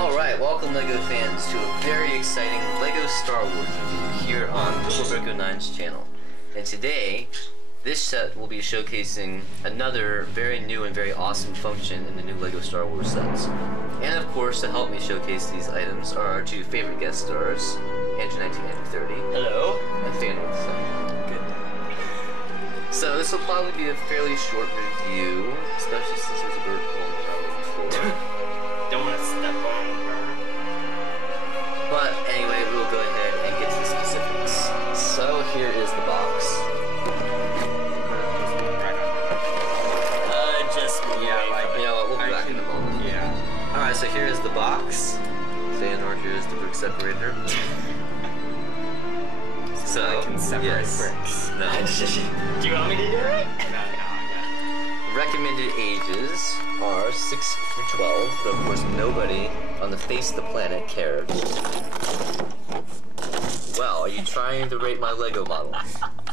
Alright, welcome LEGO fans to a very exciting LEGO Star Wars review here on Rico9's channel. And today, this set will be showcasing another very new and very awesome function in the new LEGO Star Wars sets. And of course, to help me showcase these items are our two favorite guest stars, Andrew 1930. Hello. And Feanor The Second. Good. So this will probably be a fairly short review, especially since there's a bird pulling around on the floor. Don't want to step on her. But anyway, we'll go ahead and get to the specifics. So here is the box. You know what, we'll be back in a moment. Yeah. Alright, so here is the box. Feanor, here is the brick separator. So, I can separate bricks. No. Do you want me to do it? No, I got it. Recommended ages are 6 through 12, but of course nobody on the face of the planet cares. Well, are you trying to rate my LEGO model?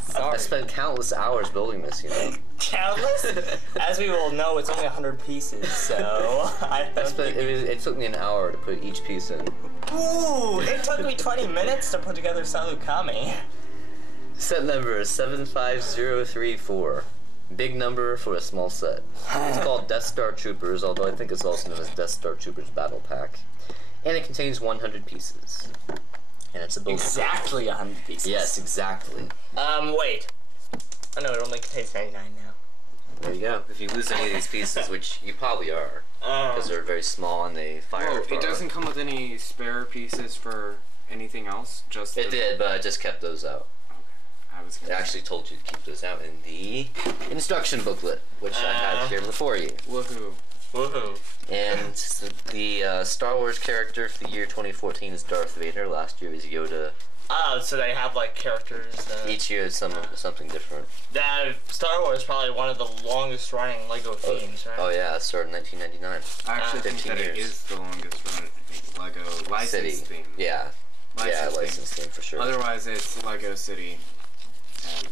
Sorry. I spent countless hours building this, you know. Countless? As we will know, it's only 100 pieces, so it took me an hour to put each piece in. Ooh, it took me 20 minutes to put together Salukami. Set number is 75034. Big number for a small set. It's called Death Star Troopers, although I think it's also known as Death Star Troopers Battle Pack. And it contains 100 pieces. And it's a build. Exactly 100 pieces. Yes, exactly. Wait. Oh no, it only contains 99 now. There you go. If you lose any of these pieces, which you probably are, because they're very small and they fire. Oh, it doesn't come with any spare pieces for anything else? Just it did, but I just kept those out. It actually told you to keep those out in the instruction booklet, which I had here before you. Woohoo. Woohoo. And the Star Wars character for the year 2014 is Darth Vader. Last year was Yoda. Oh, so they have like characters. Each year is something different. Star Wars is probably one of the longest running LEGO themes, right? Oh yeah, it started in 1999. I actually think that it is the longest running LEGO license theme. Yeah. License theme for sure. Otherwise it's LEGO City and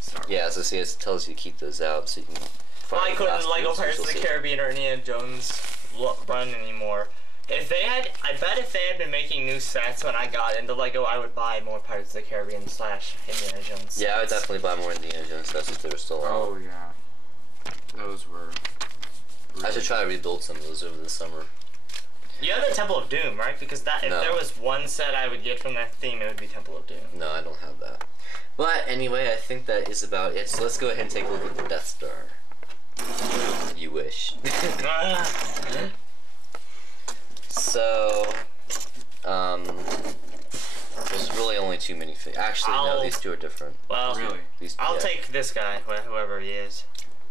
Star Wars. Yeah, so see, it tells you to keep those out so you can Why couldn't LEGO Pirates of the Caribbean or Indiana Jones run anymore? If they had, I bet if they had been making new sets when I got into LEGO, I would buy more Pirates of the Caribbean / Indiana Jones sets. Yeah, I would definitely buy more Indiana Jones sets if they were still on. Oh yeah. Those were really... I should try to rebuild some of those over the summer. You have the Temple of Doom, right? Because if there was one set I would get from that theme, it would be Temple of Doom. No, I don't have that. But anyway, I think that is about it. So let's go ahead and take a look at the Death Star. You wish. So, there's really only two minifigures. Actually, no, these two are different. Well, really? I'll take this guy, whoever he is.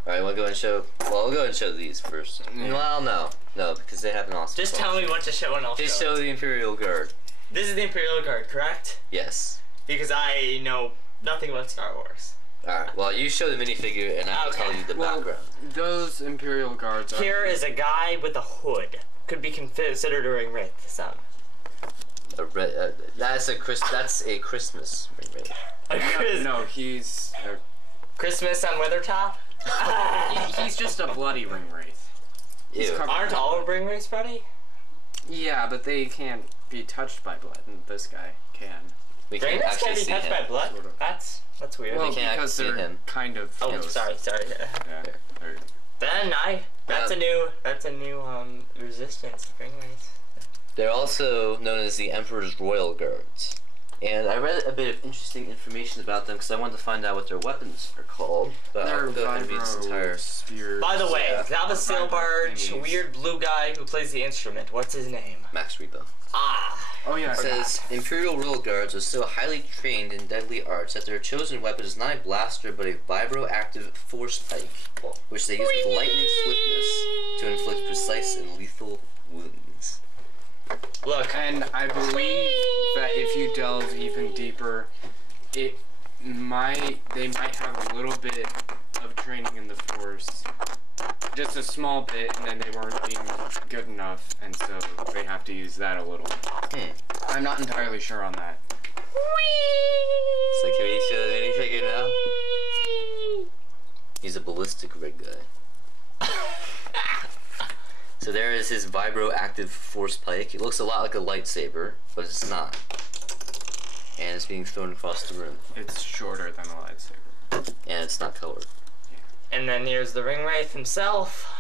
Alright, we'll go and show. Well, we'll go and show these first. Well, no, because they have an awesome. Just tell me what to show and I'll Just show the Imperial Guard. This is the Imperial Guard, correct? Yes. Because I know nothing about Star Wars. Alright, well, you show the minifigure and I'll tell you the background. Those Imperial Guards are... Here is a guy with a hood. Could be considered a ring wraith, some. That's a Christmas ring wraith. No, he's... Christmas on Withertop? He's just a bloody ring wraith. Aren't all ring wraiths bloody? Yeah, but they can't be touched by blood, and this guy can. We can't actually see him. By blood? Sort of. That's weird. Well, we can't because see they're him. Kind of. Oh, sorry. Yeah. Then that's a new resistance ring wraiths. They're also known as the Emperor's Royal Guards. And I read a bit of interesting information about them because I wanted to find out what their weapons are called. But I'll go ahead and read this entire spears. By the way, Galva Sailbarge, weird blue guy who plays the instrument. What's his name? Max Rebo. Oh yeah. It says Imperial Royal Guards are so highly trained in deadly arts that their chosen weapon is not a blaster but a vibroactive force pike, which they use with lightning swiftness to inflict precise and lethal wounds. Look, and I believe that if you delve even deeper, they might have a little bit of training in the Force. Just a small bit, and then they weren't being good enough, and so they have to use that a little. I'm not entirely sure on that. So can we show the minifigure now? He's a ballistic rig guy. So there is his vibro-active force pike. It looks a lot like a lightsaber, but it's not. And it's being thrown across the room. It's shorter than a lightsaber. And it's not colored. And then here's the ring wraith himself.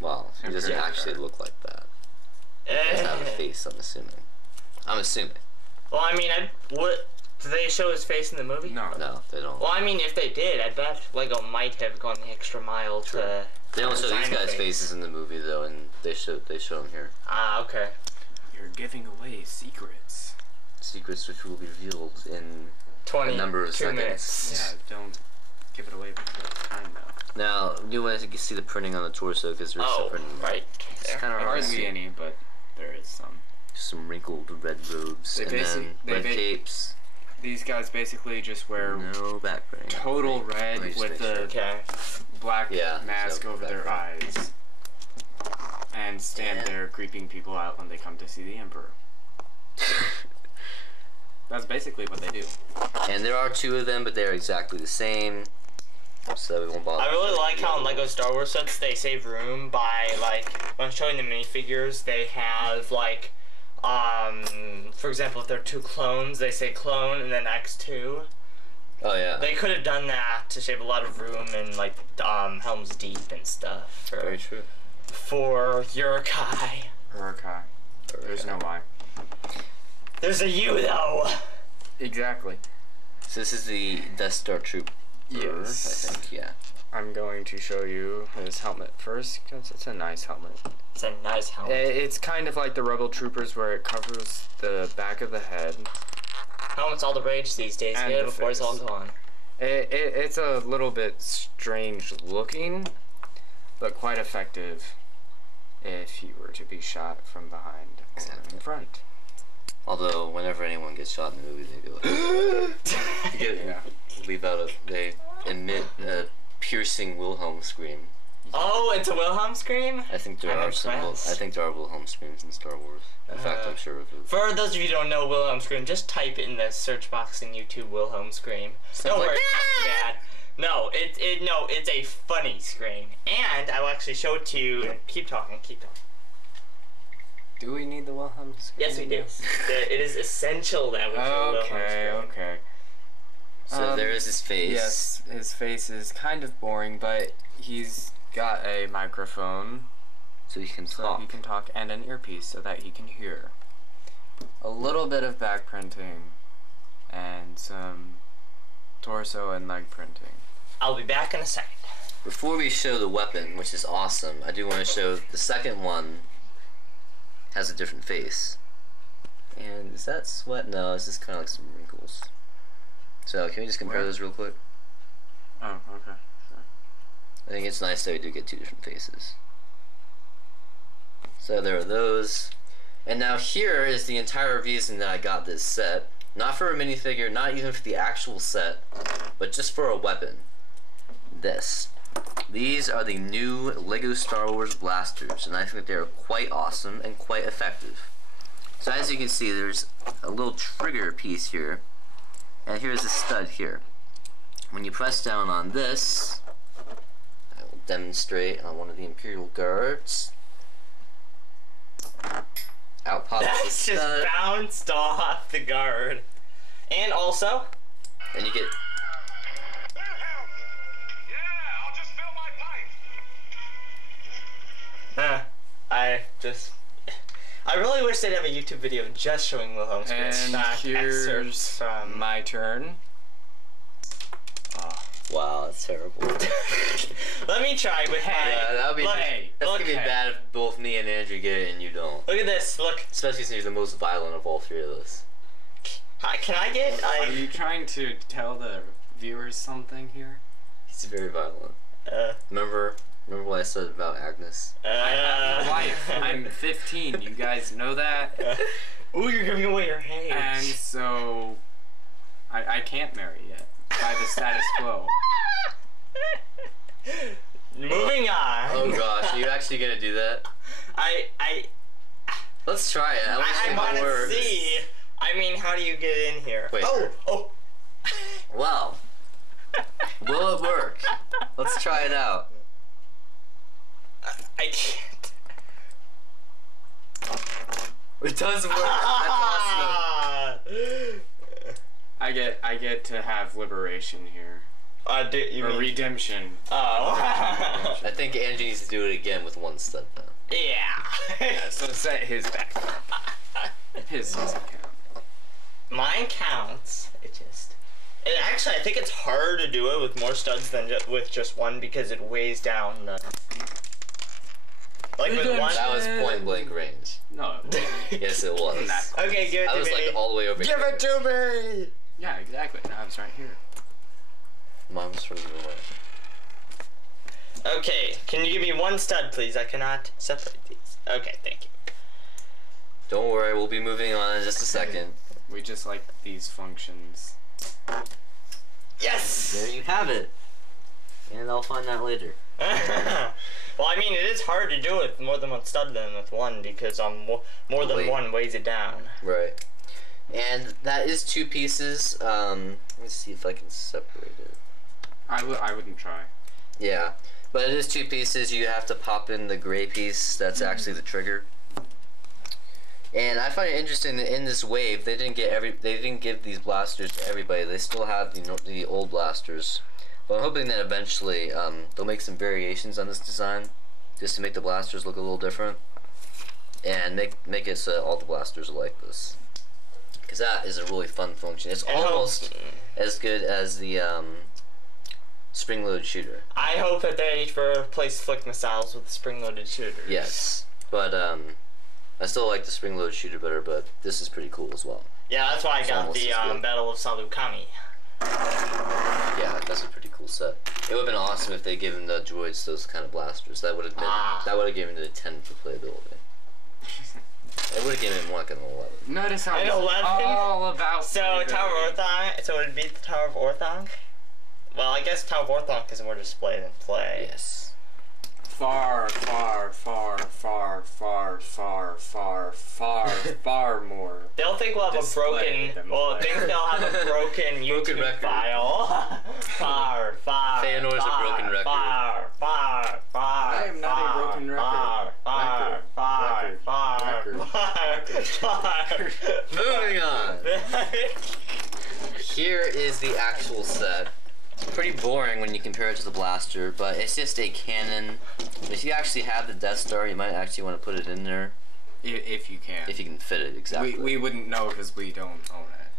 Wow, he doesn't actually look like that. He does have a face, I'm assuming. Well, I mean, what do they show his face in the movie? No. No, they don't. Well, I mean, if they did, I bet Lego might have gone the extra mile to. They don't show these design a guys' face. faces in the movie though, and they show them here. Ah, okay. You're giving away secrets. Secrets which will be revealed in 20 a number of seconds. minutes. Yeah, don't give it away before time though. Now, you want to see the printing on the torso because there's some printing. right. It's there. kind of hard to Hardly see. any, but there is some. Some wrinkled red robes and then red capes. These guys basically just wear No back printing. total red Let me just with make the sure. Okay. black Yeah, mask so over their back eyes. And stand there creeping people out when they come to see the Emperor. That's basically what they do. And there are two of them, but they're exactly the same. So we won't bother. I really like how in Lego Star Wars sets they save room by, like, when showing the minifigures, they have, like, for example, if they're two clones, they say clone and then X2. Oh yeah. They could have done that to save a lot of room in, like, Helm's Deep and stuff. Very true. For Urukai. Urukai. There's no Y. There's a U, though. Exactly. So this is the Death Star Trooper, Yes. I think, yeah. I'm going to show you his helmet first because it's a nice helmet. It's a nice helmet. It's kind of like the Rebel Troopers where it covers the back of the head. Helmet's all the rage these days. And Get it the before it's all face. gone. It's a little bit strange looking, but quite effective if he were to be shot from behind or in front. Although whenever anyone gets shot in the movie, they go. They emit a piercing Wilhelm scream. Oh, it's a Wilhelm scream? I think there I'm are impressed. I think there are Wilhelm screams in Star Wars. In fact, I'm sure of it. For those of you who don't know Wilhelm scream, just type in the search box in YouTube Wilhelm scream. Don't worry, it's not bad. No, it's a funny scream. And I will actually show it to you. Keep talking. Do we need the Wilhelm scream? Yes, we do. It is essential that we show Wilhelm scream. Okay. So there is his face. Yes, his face is kind of boring, but he's got a microphone So he can so talk. he can talk and an earpiece so that he can hear. A little bit of back printing and some torso and leg printing. I'll be back in a second. Before we show the weapon, which is awesome, I do want to show the second one has a different face. And is that sweat? No, it's just kind of like some wrinkles. So can we just compare Where? those real quick? Oh, okay. Sure. I think it's nice that we do get two different faces. So there are those. And now here is the entire reason that I got this set. Not for a minifigure, not even for the actual set, but just for a weapon. This. These are the new LEGO Star Wars blasters, and I think they are quite awesome and quite effective. So as you can see, there's a little trigger piece here, and here's a stud here. When you press down on this, I will demonstrate on one of the Imperial Guards. Out pops the That's just stud, bounced off the guard. And also, and you get I really wish they'd have a YouTube video just showing Wilhelm scream. And not excerpts here's from. my turn. wow, that's terrible. Let me try with Yeah, that would be Look, that's look, gonna be hey. bad if both me and Andrew get it and you don't. Look at this. Look. Especially since you're the most violent of all three of us. Hi, can I get? Are you trying to tell the viewers something here? He's very violent. Remember what I said about Agnes? I have a wife. I'm 15. You guys know that? Ooh, you're giving away your age. And so I can't marry yet by the status quo. Moving on. Oh gosh, are you actually gonna do that? I Let's try it. I want to see how want it to works. see. I mean, how do you get in here? Wait. Oh. Wow. Will it work? Let's try it out. I can't. It does work. That's awesome. I get to have liberation here. You mean redemption. Oh. I think Andrew needs to do it again with one stud though. Yeah. So set his back. His doesn't count. Mine counts. Actually, I think it's harder to do it with more studs than with just one because it weighs down the. Like with one. That was point blank range. No. Yes, it was. Okay, give it to me. I was like all the way over here. Give it to me. Yeah, exactly. No, I was right here. Mine was further away. Okay, can you give me one stud, please? I cannot separate these. Okay, thank you. Don't worry, we'll be moving on in just a second. We just like these functions. Yes! There you have it. And I'll find that later. Well, I mean, it is hard to do it with more than one stud than with one because more than one weighs it down. Right. And that is 2 pieces. Let me see if I can separate it. I wouldn't try. Yeah, but it is 2 pieces. You have to pop in the gray piece. That's actually the trigger. And I find it interesting that in this wave, they didn't give these blasters to everybody. They still have the old blasters. But I'm hoping that eventually they'll make some variations on this design, just to make the blasters look a little different, and make it so all the blasters are like this. Because that is a really fun function. It's almost as good as the spring-loaded shooter. I hope that they replace flick missiles with spring-loaded shooters. Yes, but I still like the spring-loaded shooter better, but this is pretty cool as well. Yeah, that's why I got the Battle of Salukami. Yeah, that's a pretty cool set. It would have been awesome if they given the droids those kind of blasters. That would have given it a 10 for playability. It would have given it more like an 11. Notice how an 11? All about so Tower of Orthon. So it would beat the Tower of Orthon. Well, I guess Tower of Orthon is more display than play. Yes. Far, far, far, far, far, far, far, far, far more. They'll think we'll have a broken. Well, think they'll have a broken YouTube record. file. Far. Feanor's a broken record. Far. I am not a broken record. Moving on. Here is the actual set. Pretty boring when you compare it to the blaster, but it's just a cannon. If you actually have the Death Star, you might actually want to put it in there. If you can. If you can fit it, exactly. We wouldn't know because we don't own it.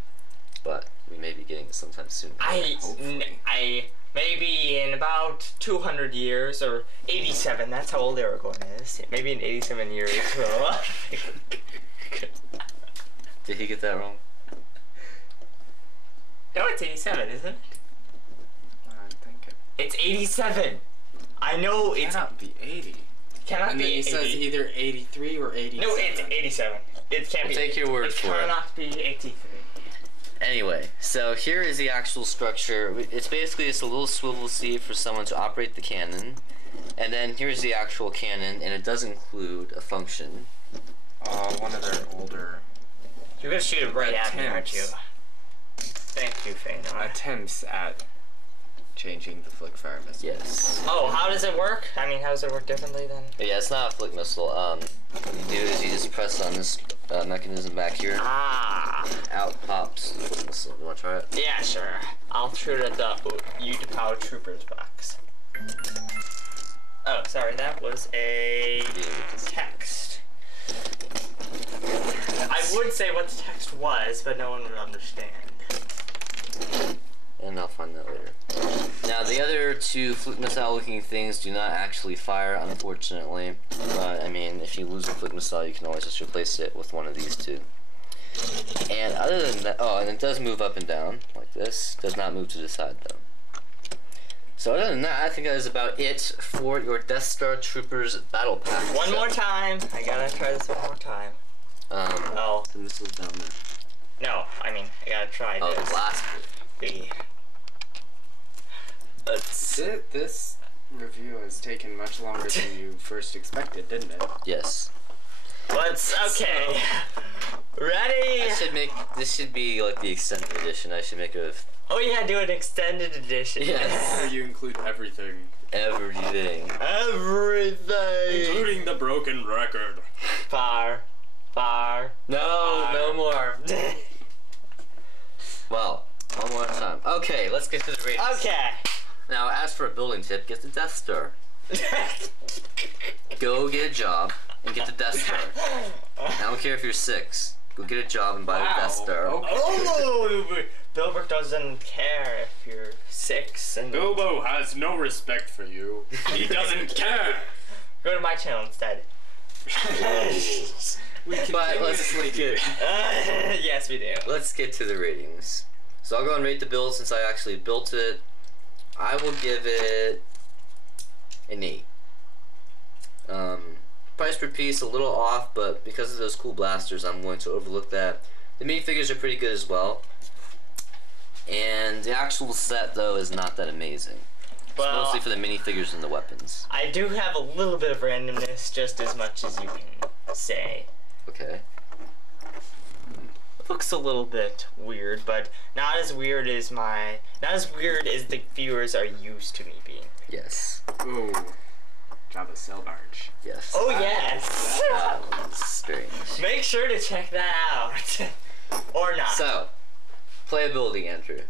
But we may be getting it sometime soon. I maybe in about 200 years, or 87, that's how old Aragorn is. Maybe in 87 years. Did he get that wrong? No, it's 87, isn't it? It's 87. I know it's. Cannot be 80. Cannot and be then 80. It says either 83 or 87. No, it's 87. It can't be. Take your word for it. It cannot be 83. Anyway, so here is the actual structure. It's basically just a little swivel seat for someone to operate the cannon. And then here's the actual cannon, and it does include a function. One of their older. You're gonna shoot it right at me, aren't you? Thank you, Feanor. Attempts at changing the flick fire missile. Yes. Oh, how does it work? I mean, how does it work differently then? Yeah, it's not a flick missile. What you do is you just press on this mechanism back here. Ah. Out pops the flick missile. You want to try it? Yeah, sure. I'll shoot at the U-Power Troopers box. Oh, sorry, that was a text. I would say what the text was, but no one would understand. And I'll find that later. Now, the other 2 flick missile looking things do not actually fire, unfortunately. But, I mean, if you lose a flick missile, you can always just replace it with one of these 2. And other than that, oh, and it does move up and down, like this. Does not move to the side, though. So other than that, I think that is about it for your Death Star Troopers Battle Pack. One more time. I gotta try this one more time. Oh. The missile's down there. No, I mean, I gotta try this. Oh, the blaster. This review has taken much longer than you first expected, didn't it? Yes. Okay. Ready? This should be like the extended edition. I should make it with. Oh yeah, do an extended edition. Yes. Where you include everything. Everything. Everything. Including the broken record. Far. Far. No, no more. Well, one more time. Okay, let's get to the ratings. Okay. Now, as for a building tip, get the Death Star. Go get a job and get the Death Star. I don't care if you're 6. Go get a job and buy the Death Star. Okay. Oh, Bilbert doesn't care if you're 6. And Bilbo has no respect for you. He doesn't care. Go to my channel instead. We continuously do. Yes, we do. Let's get to the ratings. So I'll go and rate the build since I actually built it. I will give it an 8. Price per piece a little off, but because of those cool blasters, I'm going to overlook that. The minifigures are pretty good as well. And the actual set, though, is not that amazing. It's mostly for the minifigures and the weapons. I do have a little bit of randomness, just as much as you can say. Okay. It looks a little bit weird, but not as weird as the viewers are used to me being. Yes. Ooh. Jabba Sail Barge. Yes. Oh yes! That one's strange. Make sure to check that out. Or not. So, playability, Andrew.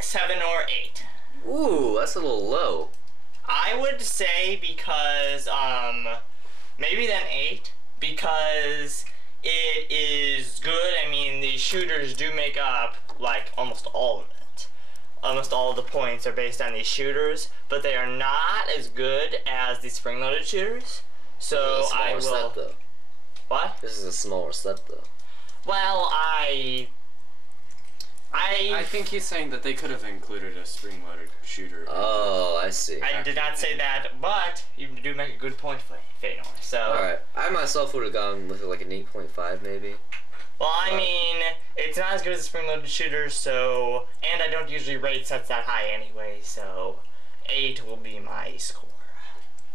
7 or 8. Ooh, that's a little low. I would say because, maybe then 8, because it is good. I mean, the shooters do make up, like, almost all of it. Almost all of the points are based on these shooters, but they are not as good as the spring-loaded shooters. So I will... Set, though. What? This is a smaller set, though. Well, I think he's saying that they could have included a spring-loaded shooter. Oh, I see. I did not say that, but you do make a good point for Feanor. So. Alright, I myself would have gone with like an 8.5 maybe. Well, I mean, it's not as good as the spring-loaded shooter, so, and I don't usually rate sets that high anyway, so 8 will be my score.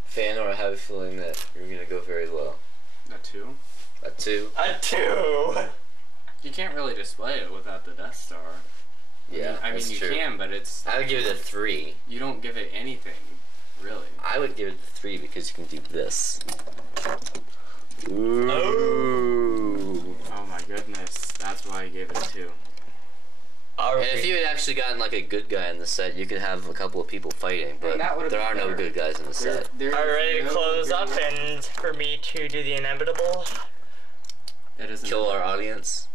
Feanor, I have a feeling that you're gonna go very low. A 2? A 2? A 2. You can't really display it without the Death Star. Yeah, I mean, you true. can, but it's... I would give it a 3. You don't give it anything, really. I would give it a 3 because you can do this. Ooh. Oh my goodness, that's why I gave it a 2. And if you had actually gotten like a good guy in the set, you could have a couple of people fighting, but there are no good guys in the set. Are you ready to close up and for me to do the inevitable? It isn't Kill our audience?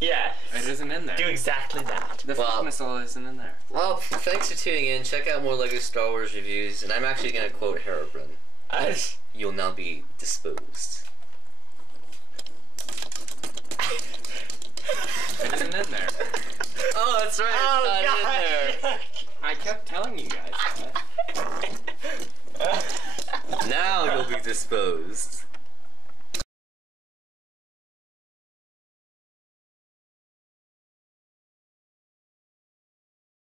Yeah. It isn't in there. Do exactly that. The fake missile isn't in there. Well, thanks for tuning in. Check out more LEGO Star Wars reviews, and I'm actually going to quote Herobrine. You'll now be disposed. It isn't in there. Oh, that's right. Oh, it's not God. in there. I kept telling you guys that. Now you'll be disposed.